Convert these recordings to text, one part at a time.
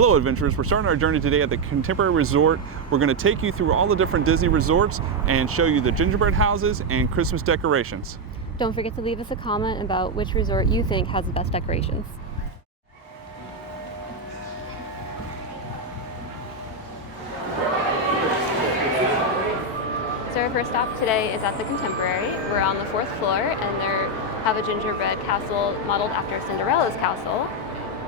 Hello adventurers, we're starting our journey today at the Contemporary Resort. We're going to take you through all the different Disney resorts and show you the gingerbread houses and Christmas decorations. Don't forget to leave us a comment about which resort you think has the best decorations. So our first stop today is at the Contemporary. We're on the 4th floor and they have a gingerbread castle modeled after Cinderella's castle.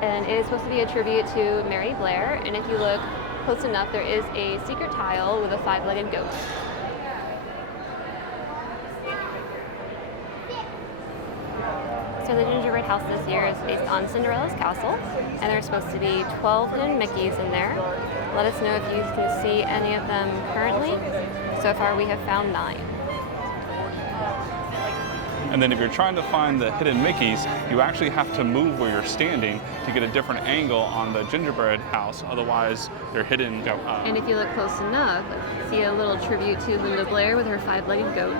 And it is supposed to be a tribute to Mary Blair. And if you look close enough, there is a secret tile with a 5-legged goat. So the gingerbread house this year is based on Cinderella's castle, and there's supposed to be 12 hidden Mickeys in there. Let us know if you can see any of them currently. So far we have found 9. And then if you're trying to find the hidden Mickeys, you actually have to move where you're standing to get a different angle on the gingerbread house. Otherwise, they're hidden. And if you look close enough, see a little tribute to Linda Blair with her 5-legged goat.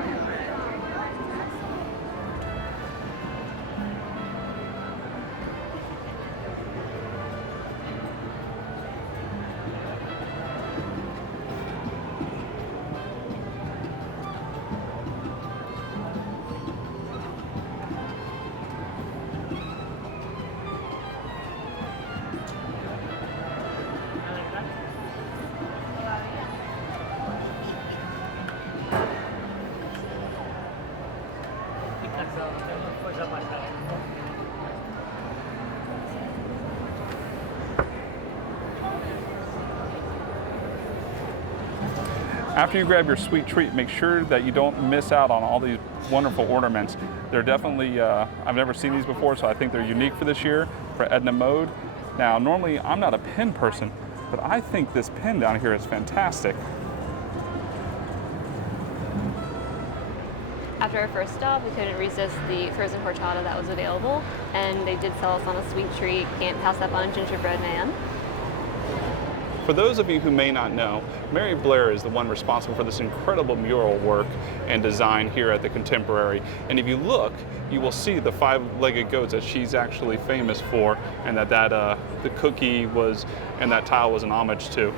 After you grab your sweet treat, make sure that you don't miss out on all these wonderful ornaments. They're definitely, I've never seen these before, so I think they're unique for this year for Edna Mode. Now, normally I'm not a pin person, but I think this pin down here is fantastic. After our first stop, we couldn't resist the frozen horchata that was available, and they did sell us on a sweet treat. Can't pass up on a gingerbread man. For those of you who may not know, Mary Blair is the one responsible for this incredible mural work and design here at the Contemporary. And if you look, you will see the 5-legged goats that she's actually famous for, and that the cookie was, and that tile was an homage to.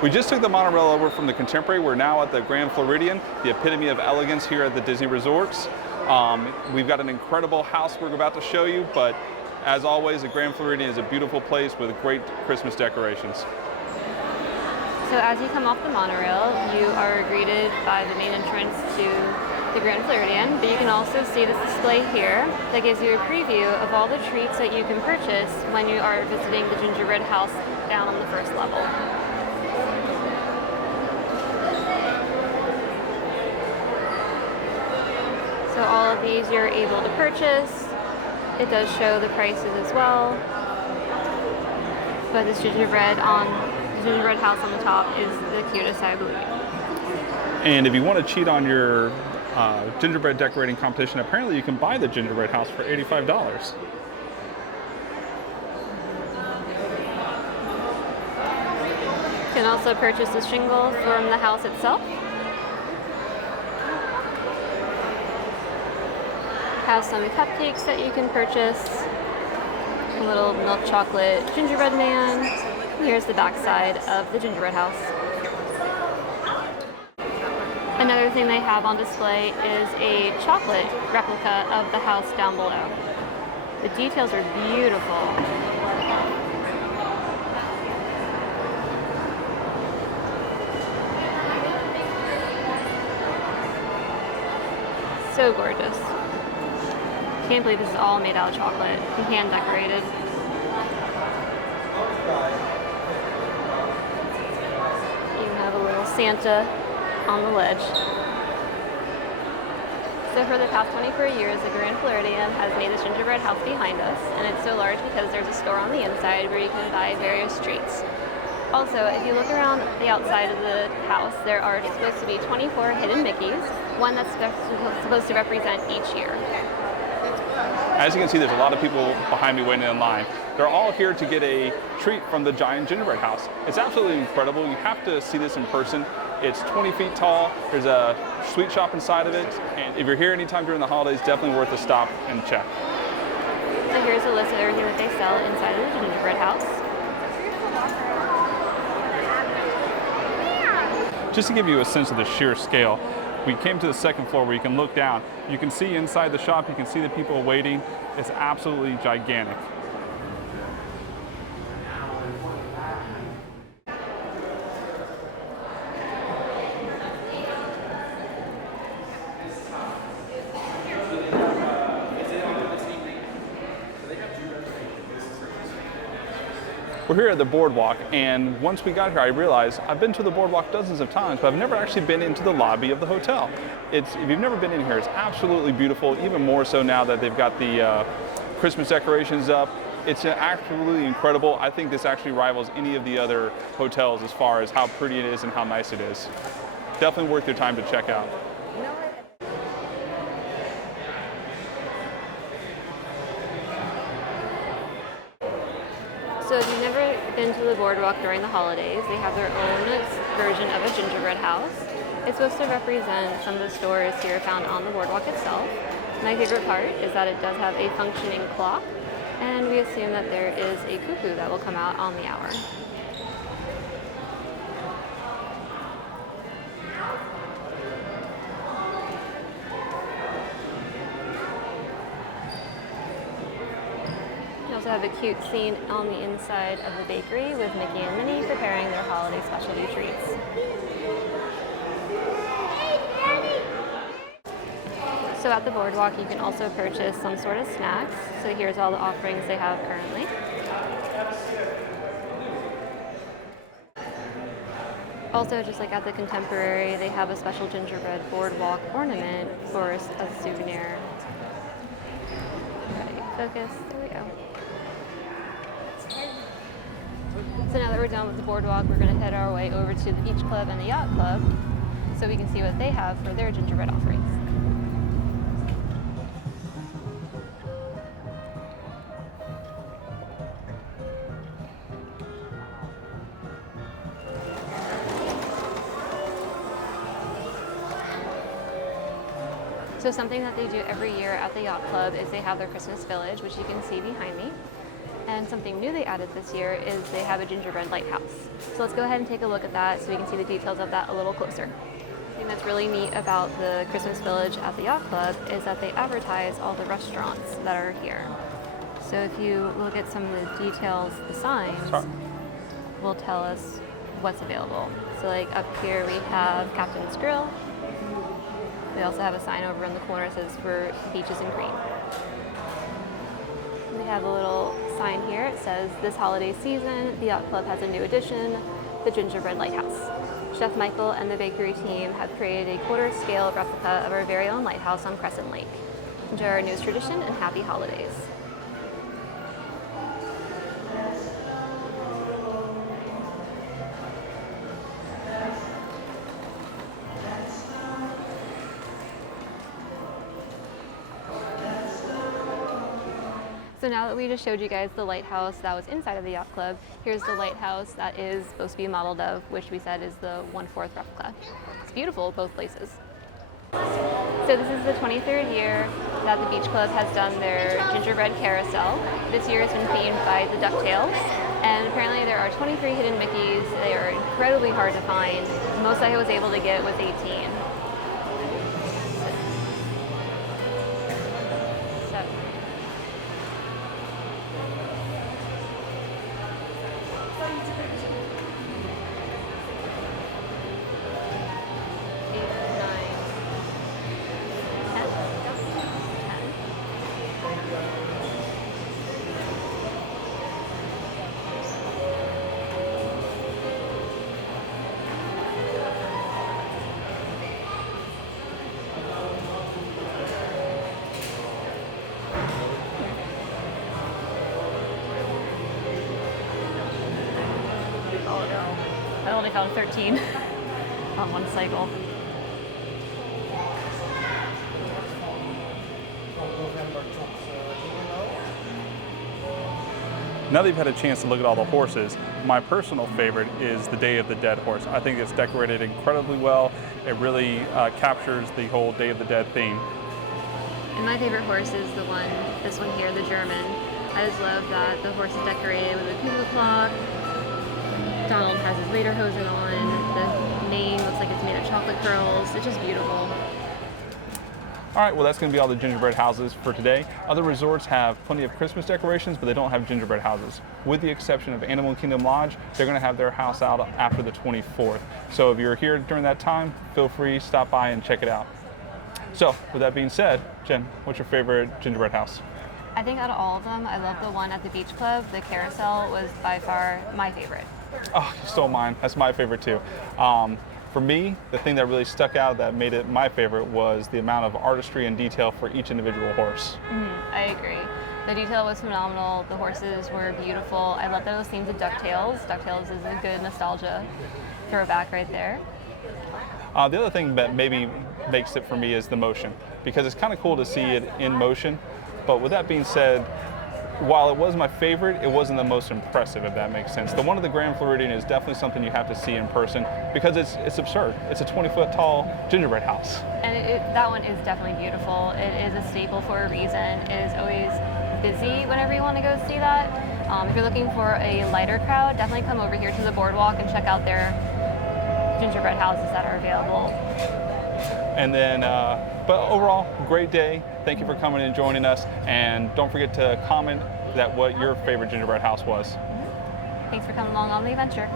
We just took the monorail over from the Contemporary. We're now at the Grand Floridian, the epitome of elegance here at the Disney resorts. We've got an incredible house we're about to show you, but as always, the Grand Floridian is a beautiful place with great Christmas decorations. So as you come off the monorail, you are greeted by the main entrance to the Grand Floridian, but you can also see this display here that gives you a preview of all the treats that you can purchase when you are visiting the gingerbread house down on the 1st level. So all of these you're able to purchase. It does show the prices as well, but this gingerbread house on the top is the cutest, I believe. And if you want to cheat on your gingerbread decorating competition, apparently you can buy the gingerbread house for $85. You can also purchase the shingle from the house itself. Have some cupcakes that you can purchase, a little milk chocolate gingerbread man. Here's the back side of the gingerbread house. Another thing they have on display is a chocolate replica of the house down below. The details are beautiful. So gorgeous. Can't believe this is all made out of chocolate and hand decorated. You have a little Santa on the ledge. So for the past 24 years, the Grand Floridian has made this gingerbread house behind us, and it's so large because there's a store on the inside where you can buy various treats. Also, if you look around the outside of the house, there are supposed to be 24 hidden Mickeys, one that's supposed to represent each year. As you can see, there's a lot of people behind me waiting in line. They're all here to get a treat from the giant gingerbread house. It's absolutely incredible. You have to see this in person. It's 20 feet tall. There's a sweet shop inside of it. And if you're here anytime during the holidays, definitely worth a stop and check. here's a list of everything that they sell inside of the gingerbread house. Just to give you a sense of the sheer scale, we came to the second floor where you can look down. You can see inside the shop, you can see the people waiting. It's absolutely gigantic. We're here at the Boardwalk, and once we got here, I realized I've been to the Boardwalk dozens of times, but I've never actually been into the lobby of the hotel. If you've never been in here, it's absolutely beautiful, even more so now that they've got the Christmas decorations up. It's absolutely incredible. I think this actually rivals any of the other hotels as far as how pretty it is and how nice it is. Definitely worth your time to check out. So if you've never been to the Boardwalk during the holidays, they have their own version of a gingerbread house. It's supposed to represent some of the stores here found on the Boardwalk itself. My favorite part is that it does have a functioning clock, and we assume that there is a cuckoo that will come out on the hour. We also have a cute scene on the inside of the bakery with Mickey and Minnie preparing their holiday specialty treats. So at the Boardwalk, you can also purchase some sort of snacks. So here's all the offerings they have currently. Also, just like at the Contemporary, they have a special gingerbread boardwalk ornament for a souvenir. Ready, focus, there we go. So now that we're done with the Boardwalk, we're going to head our way over to the Beach Club and the Yacht Club so we can see what they have for their gingerbread offerings. So something that they do every year at the Yacht Club is they have their Christmas Village, which you can see behind me. And something new they added this year is they have a gingerbread lighthouse. So let's go ahead and take a look at that so we can see the details of that a little closer. The thing that's really neat about the Christmas Village at the Yacht Club is that they advertise all the restaurants that are here. So if you look at some of the details, the signs will tell us what's available. So like up here we have Captain's Grill. We also have a sign over in the corner that says for beaches and cream. We have a little sign here. It says, this holiday season, the Yacht Club has a new addition, the Gingerbread Lighthouse. Chef Michael and the bakery team have created a quarter-scale replica of our very own lighthouse on Crescent Lake. Enjoy our newest tradition and happy holidays. So now that we just showed you guys the lighthouse that was inside of the Yacht Club, here's the lighthouse that is supposed to be modeled of, which we said is the 1/4 replica. It's beautiful, both places. So this is the 23rd year that the Beach Club has done their gingerbread carousel. This year it's been themed by the DuckTales, and apparently there are 23 hidden Mickeys. They are incredibly hard to find. The most I was able to get was 18. Oh no, I only found 13 on one cycle. Now that you've had a chance to look at all the horses, my personal favorite is the Day of the Dead horse. I think it's decorated incredibly well. It really captures the whole Day of the Dead theme. And my favorite horse is this one here, the German. I just love that the horse is decorated with a cuckoo clock. Donald has his lederhosen on. The mane looks like it's made of chocolate curls. It's just beautiful. All right, well, that's going to be all the gingerbread houses for today. Other resorts have plenty of Christmas decorations, but they don't have gingerbread houses. With the exception of Animal Kingdom Lodge, they're going to have their house out after the 24th. So if you're here during that time, feel free, stop by and check it out. So with that being said, Jen, what's your favorite gingerbread house? I think out of all of them, I love the one at the beach club. The carousel was by far my favorite. Oh, you stole mine. That's my favorite too. For me, the thing that really stuck out that made it my favorite was the amount of artistry and detail for each individual horse. I agree. The detail was phenomenal. The horses were beautiful. I love that it was themed to DuckTales. DuckTales is a good nostalgia throwback right there. The other thing that maybe makes it for me is the motion, because it's kind of cool to see it in motion. But with that being said, while it was my favorite, it wasn't the most impressive, if that makes sense. The one at the Grand Floridian is definitely something you have to see in person because it's absurd. It's a 20-foot tall gingerbread house. And that one is definitely beautiful. It is a staple for a reason. It is always busy whenever you want to go see that. If you're looking for a lighter crowd, definitely come over here to the Boardwalk and check out their gingerbread houses that are available. And then, but overall, great day. Thank you for coming and joining us. And don't forget to comment what your favorite gingerbread house was. Thanks for coming along on the adventure.